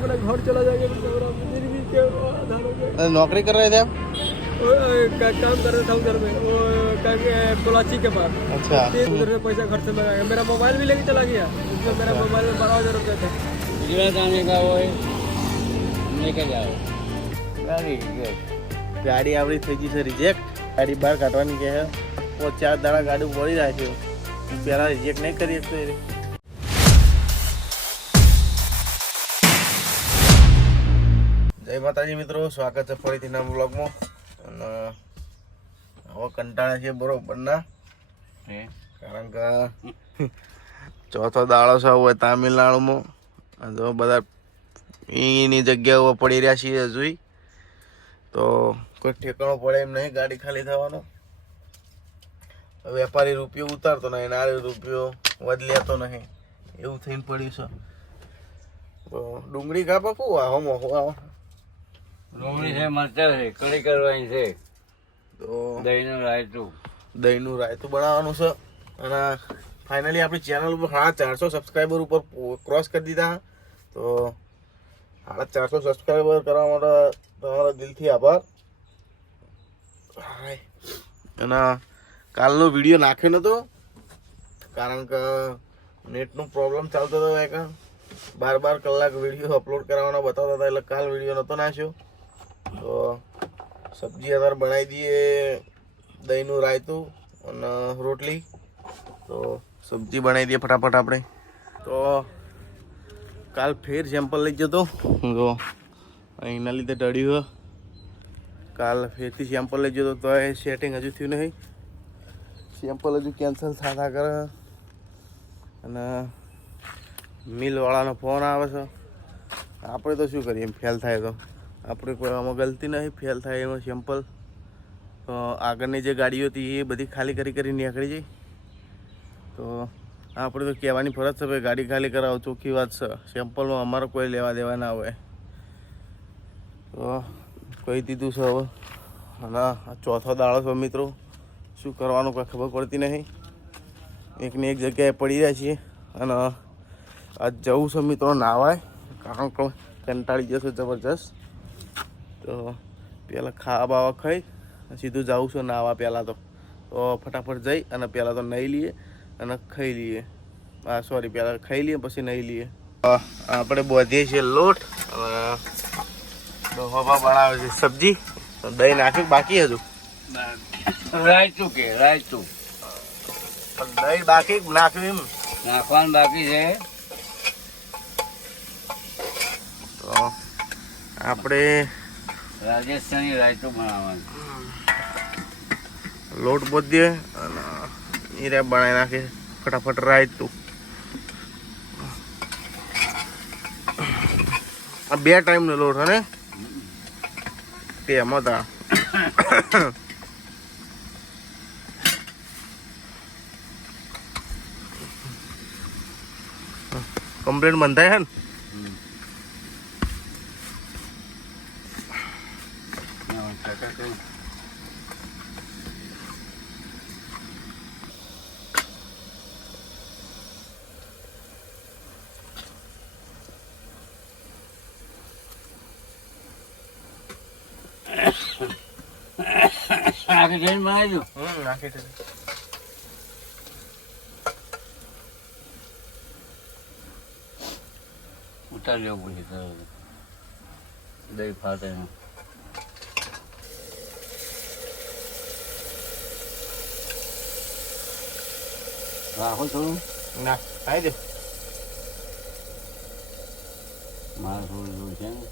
अपना घर चला जाएगा नौकरी कर रहे थे आप? काम कर रहा था उधर में वो पोलाची के पास। अच्छा। उधर से पैसा खर्च में गया, मेरा मोबाइल भी लेके चला गया। उसमें मेरा मोबाइल में 12,000 रुपये थे। गुजरात आने का वो लेके जाओ गाड़ी आवड़ी થઈ ગઈ છે રિજેક્ટ. ગાડી બહાર કાઢવાની કે છે. 4 દાડા ગાડી પડી રાખ્યો. પહેલા રિજેક્ટ નહીં કરી શકતો એ. જય માતાજી મિત્રો, સ્વાગત છે ફરીથી નવા બ્લોગમાં. અને હવે કંટાળા છે બરોબરના, કારણ કે ચોથો દાડો છે હવે તામિલનાડુમાં. જો બધા એની જગ્યાઓ પડી રહ્યા છીએ હજુ, તો કોઈ ઠેકાણો પડે એમ નહીં ગાડી ખાલી થવાનો. વેપારી રૂપિયો ઉતારતો નહીં, નારે રૂપિયો વધ લેતો નહીં, એવું થઈને પડ્યું છે. તો ડુંગળી કાપા શું આવો ડુંગળી છે, મરચાં છે, કઢી કરવાની છે, તો દહીંનું રાયતું બનાવવાનું છે. અને ફાઇનલી આપણી ચેનલ ઉપર 450 સબસ્ક્રાઈબર ઉપર ક્રોસ કરી દીધા. તો 450 સબસ્ક્રાઈબર કરવા માટે તમારો દિલથી આભાર. અને કાલનો વિડીયો નાખ્યો નહોતો કારણ કે નેટનો પ્રોબ્લેમ ચાલતો હતો. 12 કલાક વિડીયો અપલોડ કરવાનો બતાવતા હતા, એટલે કાલ વિડીયો નહોતો નાખ્યો. તો સબ્જી અત્યારે બનાવી દઈએ, દહીંનું રાયતું અને રોટલી. તો સબ્જી બનાવી દઈએ ફટાફટ આપણે. તો કાલ ફેર સેમ્પલ લઈ જતો, જો અહીંના લીધે ટળ્યું. કાલ ફેરથી સેમ્પલ લઈ જતો તો એ સેટિંગ હજુ થયું નહીં. સેમ્પલ હજુ કેન્સલ થતા કરે. અને મિલવાળાનો ફોન આવે છે. આપણે તો શું કરીએ, એમ ફેલ થાય તો આપણે કોઈ આમાં ગલતી નહીં. ફેલ થાય એમાં સેમ્પલ તો આગળની જે ગાડીઓ હતી એ બધી ખાલી કરી નીકળી જાય. તો આપણે તો કહેવાની ફરજ છે ભાઈ, ગાડી ખાલી કરાવો, ચોખ્ખી વાત છે. સેમ્પલમાં અમારે કોઈ લેવા દેવા ના હોય. તો કહી દીધું છે હવે. અને આ ચોથો દાડો છે મિત્રો, શું કરવાનું કોઈ ખબર પડતી નહીં. એકને એક જગ્યાએ પડી રહ્યા છીએ. અને આજ જવું છે મિત્રો નાવાય, કારણ કે કંટાળી જશે જબરજસ્ત. તો પહેલાં ખાવા બાવા ખાઈ સીધું જવું છે નાવા. પહેલાં તો ફટાફટ જઈ અને પહેલાં તો નાહી લઈએ અને ખાઈ લઈએ. સોરી, પહેલાં ખાઈ લઈએ પછી નાહી લઈએ. આપણે બધીએ છીએ લોટ અને ડોહા બનાવે છે સબ્જી. દહીં નાખ્યું બાકી હજુ રાયતું દહીં બાકી નાખ્યું એમ નાખવાનું બાકી છે. તો આપણે રાજસ્થાની રાયતું બનાવવાનું. લોટ બધીએ અને એ બનાવી નાખે ફટાફટ રાયતું. આ 2 ટાઈમનો લોટ હે ને તેમાં તા કમ્પ્લેટ બંધાય હે ને. આખી જઈને બનાવી દઉં. નાખી દે. ઉતારી લેવું પડશે તરત. દહીં ફાટે ને. રાખો થોડું. ના આવી દે. મારે થોડું છે ને.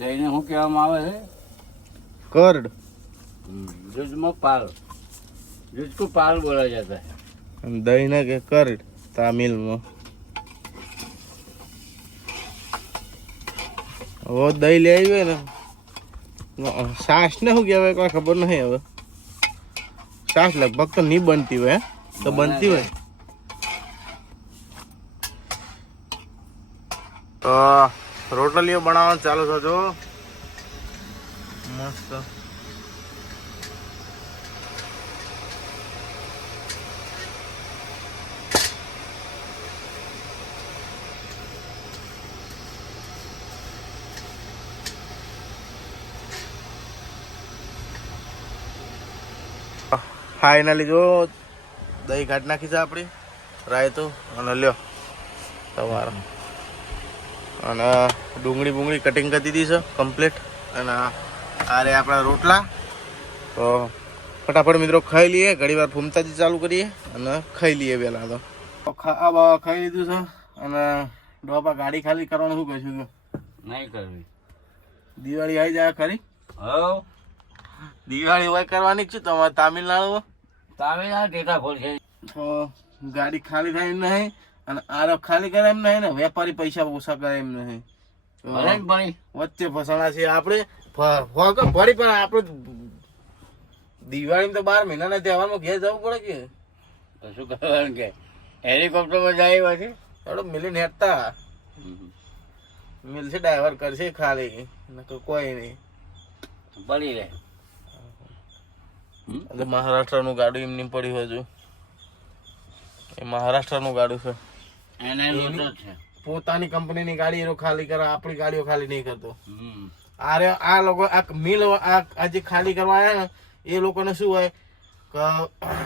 દહીંને શું કહેવામાં આવે છે? કર્ડ. दूध में पाल, दूध को पाल बोला जाता है. दही ना के कर्ड तमिल में. वो दही ले आई ना सास ने हो गया कोई खबर नहीं. હવે सास लगभग तो नहीं बनती हुए तो बनती हुए तो रोटलीઓ બનાવવાનું ચાલુ થજો મસ્ત. ફાઇનલી જો દહીં કાઢી નાખી છે આપણી રાયતું અને લ્યો તમારો અને ડુંગળી બુંગળી કટિંગ કરી દીધી છે કમ્પ્લીટ અને આ રે આપણા રોટલા તો ફટાફટ મિત્રો ખાઈ લઈએ ઘણી વાર ફૂમતાજી ચાલુ કરીએ અને ખાઈ લઈએ પહેલાં તો ખાઈ લીધું છે અને ડોબા ગાડી ખાલી કરવાનું શું કહીશું નહીં કરવી. દિવાળી આવી જાય ખરી હવ દિવાળી હોય કરવાની જ છે તમારે તામિલનાડુમાં તામિલનાડુ ટેટા ફોડ છે. તો ગાડી ખાલી થાય એમ નહીં અને આરો ખાલી કરે એમ નહીં ને વેપારી પૈસા ઓછા કરે એમ નહીં ભલે ને ભાઈ વચ્ચે ફસાણા છે આપણે ફરી પણ આપણે દિવાળી તો 12 મહિનાના તહેવારમાં ઘેર જવું પડે કે તો શું કરવાનું કે હેલિકોપ્ટરમાં જાય પછી થોડું મિલીને હેઠતા મિલશે ડ્રાઈવર કરશે ખાલી કોઈ નહીં પડી રહે. મહારાષ્ટ્રનું ગાડું એમની પડ્યું હજુ એ મહારાષ્ટ્રનું ગાડું છે એને લોચો જ છે. પોતાની કંપનીની ગાડી એનો ખાલી કરે આપણી ગાડીઓ ખાલી નહીં કરતો હમ. આ લોકો આ મિલ આ જે ખાલી કરવા આવ્યા ને એ લોકોને શું હોય કે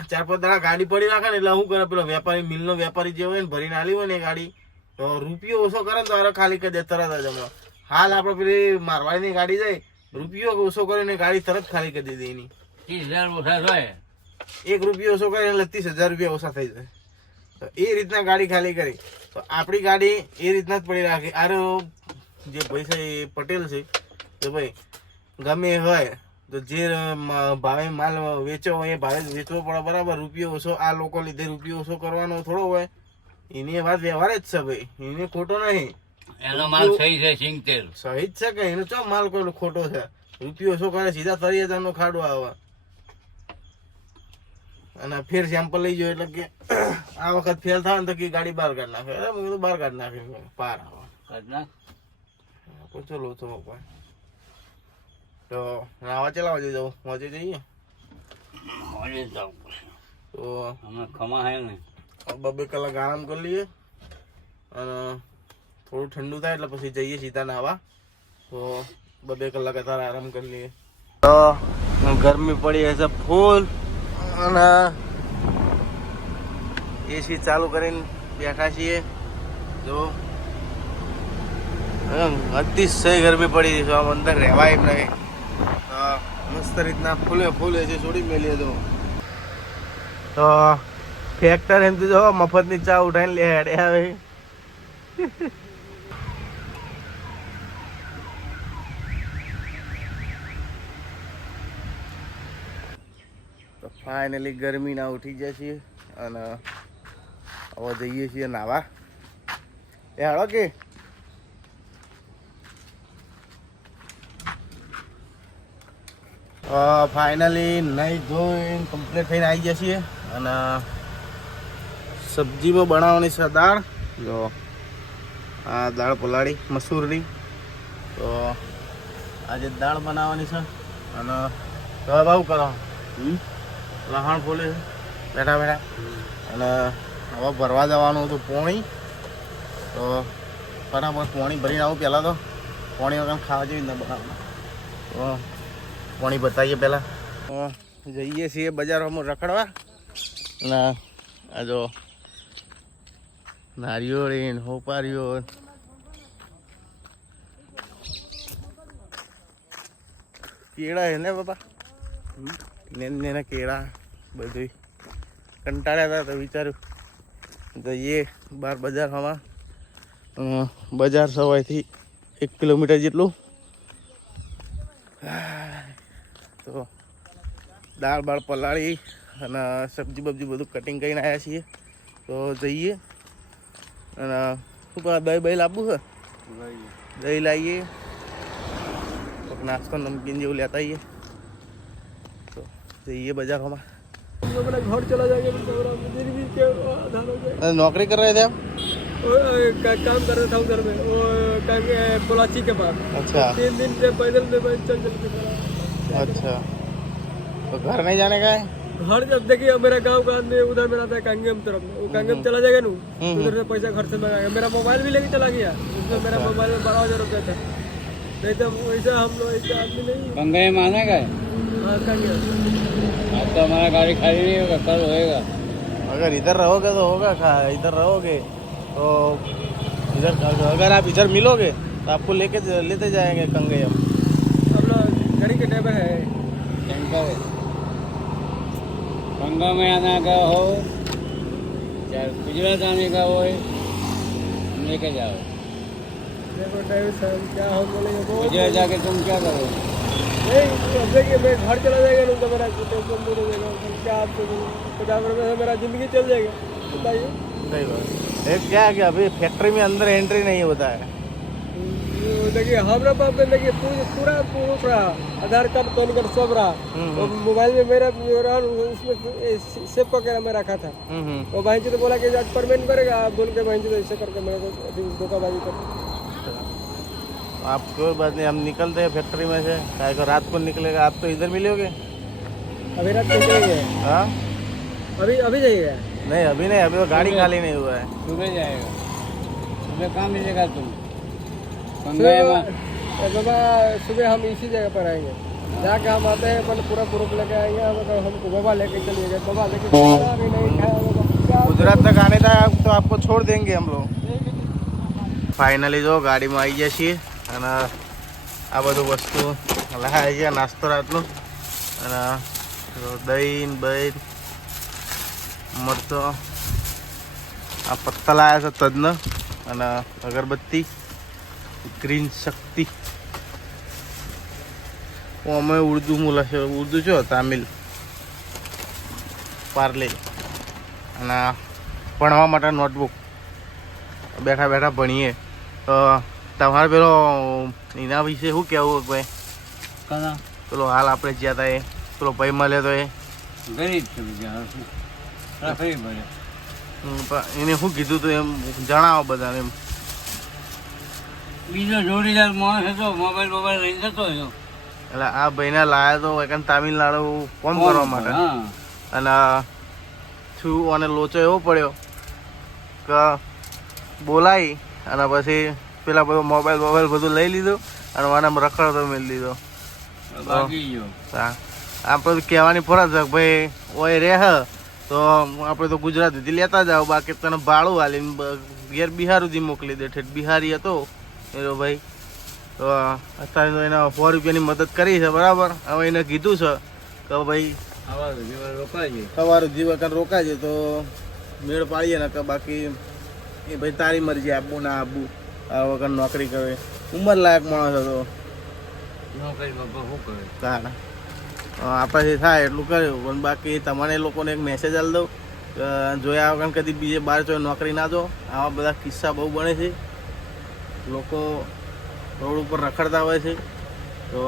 4-5 દાડા ગાડી પડી રાખે ને એટલે શું કરે પેલો વેપારી મિલનો વેપારી જે હોય ને ભરીને આલી હોય ને એ ગાડી તો રૂપિયો ઓછો કરે ને તો આરે ખાલી કરી દે તરત જ હમણાં. હાલ આપણે પેલી મારવાડીની ગાડી જાય રૂપિયો ઓછો કરીને ગાડી તરત ખાલી કરી દીધી એની 30,000 ઓછા થાય. 1 રૂપિયો ઓછો કરે એટલે 30,000 રૂપિયા ઓછા થઈ જાય તો એ રીતના ગાડી ખાલી કરી તો આપણી ગાડી એ રીતના જ પડી રાખી. આરે જે ભાઈ છે એ પટેલ છે તો ભાઈ ગમે એ હોય તો જે ભાવે માલ વેચો હોય એ ભાવે વેચવો પડે બરાબર. રૂપિયો ઓછો આ લોકો લીધે રૂપિયો ઓછો કરવાનો થોડો હોય એની વાત વ્યવહાર જ છે ભાઈ એને ખોટો નહીં. એનો માલ સહી છે સિંગતેર સહી જ છે કે એનો ચો માલ કોઈ ખોટો છે. રૂપિયો ઓછો કરે સીધા 30,000 નો ખાડો આવે અને ફેર સેમ્પલ લઈ ગયો એટલે કે આ વખત ફેલ થાય ને તો કે ગાડી બહાર કાઢી નાખે. અરે મેં તો બહાર કાઢી નાખી પાર આવે ચલો તો તો નાવા ચલાવા જઈ જવું મોજે જઈએ તો હમણાં ખમા હે ને 2 કલાક આરામ કરી લઈએ અને થોડું ઠંડુ થાય એટલે પછી જઈએ સીધા નાવા. તો 2 કલાક અત્યારે આરામ કરી લઈએ. તો ગરમી પડી હશે ફૂલ અને એસી ચાલુ કરીને બેઠા છીએ. જો અતિશય ગરમી પડી છે આમ અંદર રહેવાય એમ નહીં. મસ્ત રીતના ફૂલે છે છોડી મેલીએ તો ફેક્ટર એમ તો જો મફતની ચા ઉઠાઈને લે હેડે આવે. તો ફાઇનલી ગરમીના ઉઠી જાય છીએ અને હવે જઈએ છીએ નાવા. એ હાલો કે ફાઇનલી નહીં ધોઈને કમ્પ્લીટ થઈને આવી ગયા છીએ અને સબ્જીમાં બનાવવાની છે દાળ. જો આ દાળ પલાળી મસૂરની તો આજે દાળ બનાવવાની છે અને હવે બહુ કરો લહાણ ફોલે બેઠા બેઠા અને હવે ભરવા જવાનું હતું પોણી. તો ફટાફટ પોણી ભરીને આવું. પહેલાં તો પોણી વગર ખાવા જેવી ન બનાવવાનું તો પોણી બતાવીએ પહેલાં. જઈએ છીએ બજારોમાં રખડવા અને આ જો નારિયોળ હોપારીઓ કેળા હે ને બાપા ને કેળા બધું કંટાળ્યા હતા તો વિચાર્યું જઈએ બહાર બજારમાં. બજાર સવાયથી 1 કિલોમીટર જેટલું. તો દાળ બાળ પલાળી અને સબ્જી બબ્જી બધું કટિંગ કરીને આવ્યા છીએ. તો જઈએ અને શું કહે દહીં બહીં લાવવું છે દહીં લાવીએ નાસ્તો નમકીન જેવું લેતા આવીએ. તો જઈએ બજારમાં. घर चला जाएगा नौकरी कर रहे थे आप? काम कर रहा था उधर में वो पोलाची के पास. अच्छा 3 दिन से पैदल में चल के अच्छा तो घर नहीं जाने का है? घर जब देखिए मेरा गांव का आदमी उधर में रहता है कांगेम तरफ में. वो कांगेम चला जाएगा ना उधर से पैसा खर्च मंगाएगा. मेरा मोबाइल भी लेके चला गया. उसमें मेरा मोबाइल में 12,000 रुपया था. नहीं तो वैसा हम लोग ऐसा आदमी नहीं. गंगे माना गए हाँ कंगेम। आज तो हमारा गाड़ी खाली नहीं होगा, कल होएगा। अगर इधर रहोगे तो होगा, इधर रहोगे तो इधर, अगर आप इधर मिलोगे तो आपको लेते जाएंगे कंगेयम। हम लोग गाड़ी के ड्राइवर है। टैंकर है। गंगा में आना का हो चाहे गुजरात आने का हो, हम लेके जाओ। देखो ड्राइवर साहब क्या हम बोलेंगे वो गुजरात जाके तुम क्या करोगे? नहीं, अब देखिए मैं घर चला जाएगा ना तो मेरा टेंशन दूर हो जाएगा। क्या आपको 50 रुपये से मेरा ज़िंदगी चल जाएगा, बताइए। सही बात। एक क्या है कि अभी फैक्ट्री में अंदर एंट्री नहीं होता है। देखिए हमारा पास में देखिए पूरा प्रूफ रहा, आधार कार्ड पैन कार्ड सब रहा। और मोबाइल में मेरा रहा, उसमें सेव करके मैं रखा था। वो भाई जी तो बोला कि आज पेमेंट करेगा, आप बोल के भाई जी तो ऐसे करके मेरे को धोखाबाजी कर। आप कोई बात नहीं, हम निकलते हैं फैक्ट्री में से, क्या को रात को निकलेगा। आप तो इधर मिलोगे? अभी रात को जाइए? हाँ अभी जाइएगा? नहीं अभी नहीं, अभी तो गाड़ी खाली नहीं हुआ है। सुबह जाएगा। सुबह कहाँ मिलेगा तुम? गंगा बाबा सुबह हम इसी जगह पर आएंगे, जाके हम आते हैं अपन पूरा प्रूफ लेके आएंगे। हमको बाबा लेके चलिएगा, बाबा लेके अभी नहीं खाया। गुजरात तक आने था तो आपको छोड़ देंगे हम लोग। फाइनली जो ગાડીમાં આવી ગયા છીએ અને આ બધું વસ્તુ લખાય છે, નાસ્તો રાતનો અને દહીં બહીં મરચો, આ પત્તા લાવ્યા છે તજનો અને અગરબત્તી, ગ્રીન શક્તિ. અમે ઉર્દુ બોલે છે, ઉર્દુ છો તામિલ, પાર્લે અને ભણવા માટે નોટબુક. બેઠા બેઠા ભણીએ તો તમારે પેલો એના વિશે શું કહેવું ભાઈ? કના પેલો હાલ આપણે જ્યાં હતા એ પેલો ભાઈ મળે તો એ ગરીબ છે બીજા રાખવી પડે. એને શું કીધું તું એમ જણાવો બધાને એમ. બીજો જોડીદાર માણસ હતો, મોબાઈલ લઈને જતો હતો. એટલે આ ભાઈને લાયા તો એક તામિલનાડુ ફોન કરવા માટે. અને શું અને લોચો એવો પડ્યો કે બોલાવી અને પછી પેલા બધો મોબાઈલ બધું લઈ લીધું અને મને રખડતો મેળ લીધો. આપણે તો કહેવાની ફરજ છે ભાઈ ઓય રહે તો આપણે તો ગુજરાતીથી લેતા જાઓ, બાકી તને ભાડું હાલીને ઘેર બિહાર સુધી મોકલી દે. ઠેઠ બિહારી હતો એનો ભાઈ, તો અત્યારે તો એને 100 રૂપિયાની મદદ કરી છે, બરાબર. હવે એને કીધું છે કે ભાઈ સવારે જીવન રોકાજે તો મેળ પાડીએ ને, કે બાકી એ ભાઈ તારી મરજી, આપવું ના આપવું. આ વગર નોકરી કરે, ઉંમર લાયક માણસ હતો. નોકરી બાપા શું કરે? તારા આપણાથી થાય એટલું કર્યું. પણ બાકી તમારે લોકોને એક મેસેજ આલી દઉં કે જોયા વગર કદી બીજે બહાર જો નોકરી ના દો. આવા બધા કિસ્સા બહુ બને છે. લોકો રોડ ઉપર રખડતા હોય છે, તો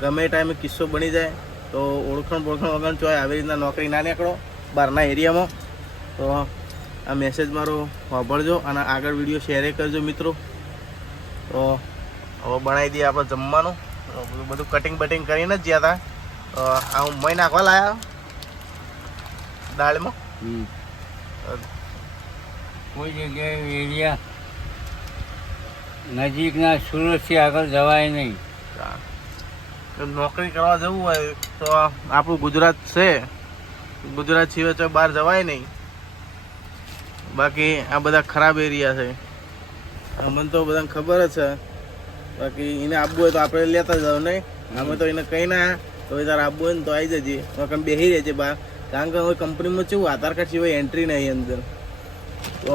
ગમે એ ટાઈમે કિસ્સો બની જાય તો ઓળખાણ વગર ચોય આવી રીતના નોકરી ના નીકળો બહારના એરિયામાં. તો આ મેસેજ મારો વાપરજો અને આગળ વિડીયો શેર કરજો મિત્રો. તો હવે બનાવી દઈએ આપણે જમવાનું. બધું કટિંગ બટિંગ કરીને જ જ્યાં હતા. આ હું મહી નાખવા લાયા દાળમાં. કોઈ જગ્યાએ એરિયા નજીકના સુરતથી આગળ જવાય નહીં. નોકરી કરવા જવું હોય તો આપણું ગુજરાત છે, ગુજરાત સિવાય તો બહાર જવાય નહીં. બાકી આ બધા ખરાબ એરિયા છે, અમને તો બધાને ખબર જ છે. બાકી એને આપવું હોય તો આપણે લેતા જાવ નહીં. અમે તો એને કહી ના તો તારે આપવું હોય ને તો આવી જજે, બેસી રહેજે બહાર. કારણ કે હવે કંપનીમાં કેવું આધાર કાર્ડ સિવાય એન્ટ્રી નહીં અંદર. તો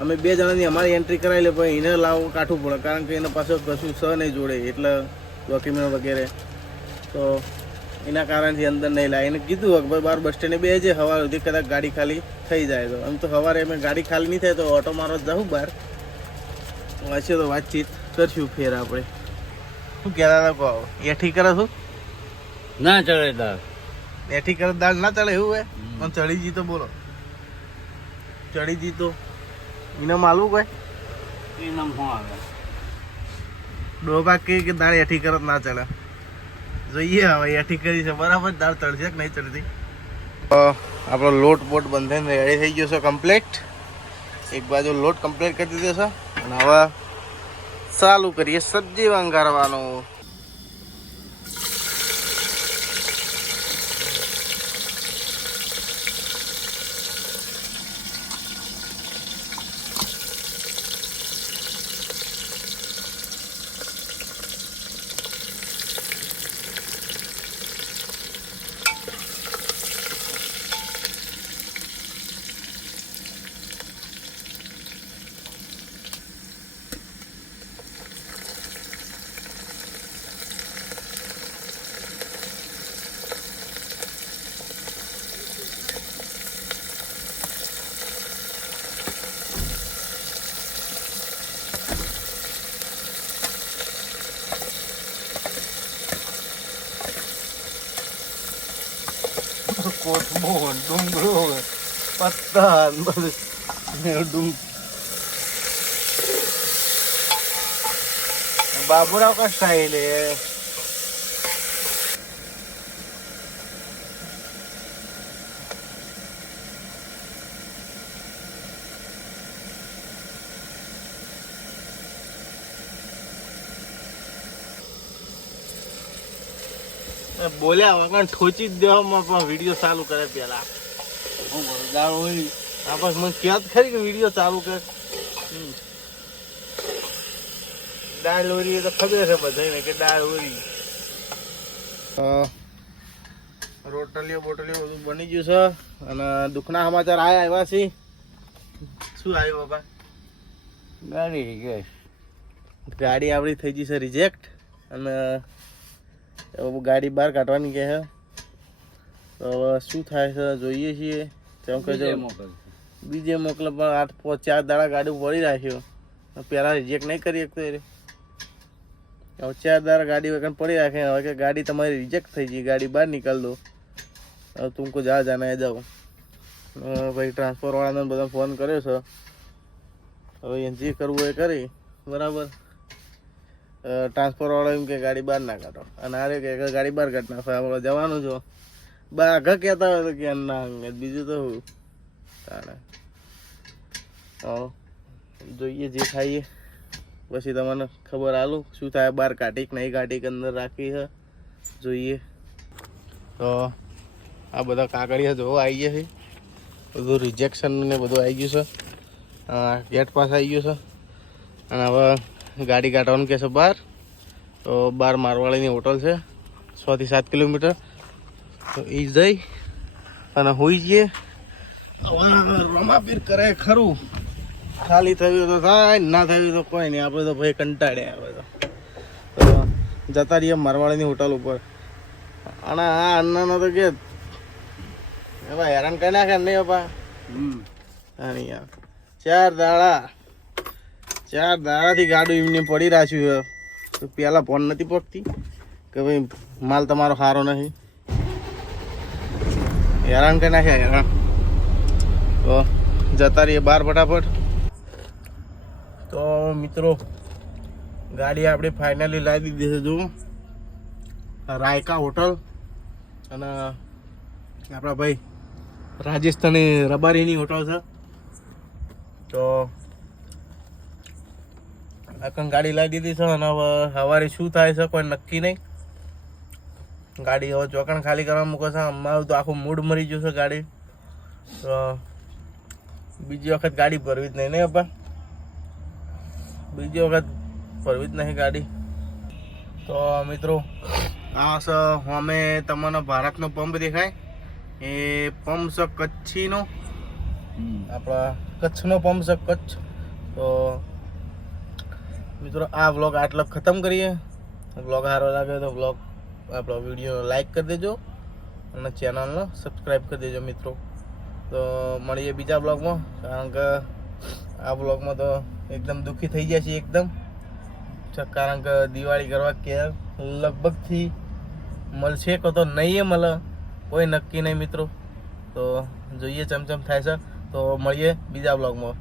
અમે 2 જણાની અમારી એન્ટ્રી કરાવી લે, પણ એને લાવવું કાઠું પડે, કારણ કે એને પાછું કશું સ નહીં જોડે, એટલે ડોક્યુમેન્ટ વગેરે. તો એના કારણથી અંદર નહીં લાવે. એને કીધું કે ભાઈ બહાર બસ સ્ટેન્ડે બેસજે, સવાર સુધી કદાચ ગાડી ખાલી થઈ જાય તો. આમ તો સવારે અમે ગાડી ખાલી નહીં થાય તો ઓટો મારવા જાઉં બહાર. હશે તો વાતચીત કરશું ફેર આપણે. શું કહેતા હતા કહો? એઠી કરે શું ના ચડે દાળ? એઠી કરે દાળ ના ચડે એવું હોય? પણ ચડી જી તો બોલો, ચડી જી તો એને માલવું કોઈ એનામ શું આવે? ડોબા કે દાળ એઠી કરત ના ચડે. જોઈએ હવે એઠી કરી છે બરાબર, દાળ ચડશે કે નહીં ચડતી. આપણો લોટ બોટ બંધાઈને રેડી થઈ ગયો છે કમ્પ્લીટ. એક બાજુ લોટ કમ્પ્લીટ કરી દીધો છે અને હવે ચાલુ કરીએ સબ્જી વંગારવાનું. કોથમોર ડુંગળો પત્તા બધું बाबूराव का स्टाइल है બોલ્યા વગર ઠોચી જ દેવામાં પણ વિડીયો ચાલુ કરે પેલા હું બરોદાર હોય આપસ મને ક્યાં ખરી કે વિડીયો ચાલુ કરે દાળ ઓરી તો ખબર છે બધાને કે દાળ ઓરી રોટલીઓ બોટલીઓ બધું બની ગયું છે અને દુઃખના સમાચાર આવ્યા છે શું આવ્યું બાબા ગાડી આપણી થઈ ગઈ છે રિજેક્ટ અને ગાડી બહાર કાઢવાની કહે છે તો હવે શું થાય છે જોઈએ છીએ કેમ કે બીજે મોકલે પણ 8-4 દાડા ગાડી પડી રાખ્યો પહેલાં રિજેક્ટ નહીં કરી શકતો એ હવે 4 દાડા ગાડી વગર પડી રાખે હવે કે ગાડી તમારી રિજેક્ટ થઈ ગઈ ગાડી બહાર નીકાળ દો હવે તુમકો જા જાના એ જાઓ ભાઈ ટ્રાન્સફરવાળાને બધા ફોન કર્યો છે હવે એને જે કરવું એ કરી બરાબર ટ્રાન્સફરવાળા એમ કે ગાડી બહાર ના કાઢો અને આરે કે ગાડી બહાર કાઢ નાખો આપણે જવાનું છો આગળ કહેતા હોય તો કે ના બીજું તો હું તાણે જોઈએ જે ખાઈએ પછી તમને ખબર આલું શું થાય બહાર કાઢી કે નહીં કાઢી કે અંદર રાખી છે જોઈએ તો આ બધા કાગળિયા જોવા આવી ગયા છે બધું રિજેક્શન ને બધું આવી ગયું છે ગેટ પાસ આવી ગયું છે અને હવે ગાડી કાઢવાનું કહે છે બહાર તો બહાર મારવાડીની હોટલ છે 6 થી 7 કિલોમીટર તો એ જઈ અને હોઈ જઈએ રમાપીર કરે ખરું ખાલી થયું તો થાય ના થયું તો કોઈ નહીં આપણે તો ભાઈ કંટાળ્યા આવે તો જતા રહીએ મારવાડીની હોટલ ઉપર અને આ અન્નાનો તો કે એમાં હેરાન કરી નાખે નહીં બાપા યાર 4 દાડાથી ગાડી એમને પડી રાખ્યું છે તો પહેલાં ફોન નથી પકતી કે ભાઈ માલ તમારો સારો નથી હેરાન કરી નાખ્યા હેરાન તો જતા રહીએ બહાર ફટાફટ તો મિત્રો ગાડી આપણે ફાઇનલી લાવી દીધી છે જો રાયકા હોટલ અને આપણા ભાઈ રાજસ્થાની રબારીની હોટલ છે તો આખી ગાડી લાવી દીધી છે અને હવે સવારે શું થાય છે કોઈ નક્કી નહીં ગાડી હવે ચોકણ ખાલી કરવા મૂકો છે અમારું તો આખું મૂડ મરી ગયું છે ગાડી તો બીજી વખત ગાડી ભરવી જ નહીં અપા બીજી વખત ભરવી જ નહીં ગાડી તો મિત્રો આ છે અમે તમને ભારતનો પંપ દેખાય એ પંપ છે કચ્છીનો આપણા કચ્છનો પંપ છે કચ્છ તો મિત્રો આ વ્લોગ આટલો ખતમ કરીએ વ્લોગ સારો લાગે તો વ્લોગ આપણો વિડીયો લાઈક કરી દેજો અને ચેનલને સબસ્ક્રાઈબ કરી દેજો મિત્રો તો મળીએ બીજા બ્લોગમાં કારણ કે આ બ્લોગમાં તો એકદમ દુઃખી થઈ ગયા છે એકદમ કારણ કે દિવાળી કરવા કે લગભગથી મળશે કે તો નહીં મળે કોઈ નક્કી નહીં મિત્રો તો જોઈએ ચમચમ થાય છે તો મળીએ બીજા બ્લોગમાં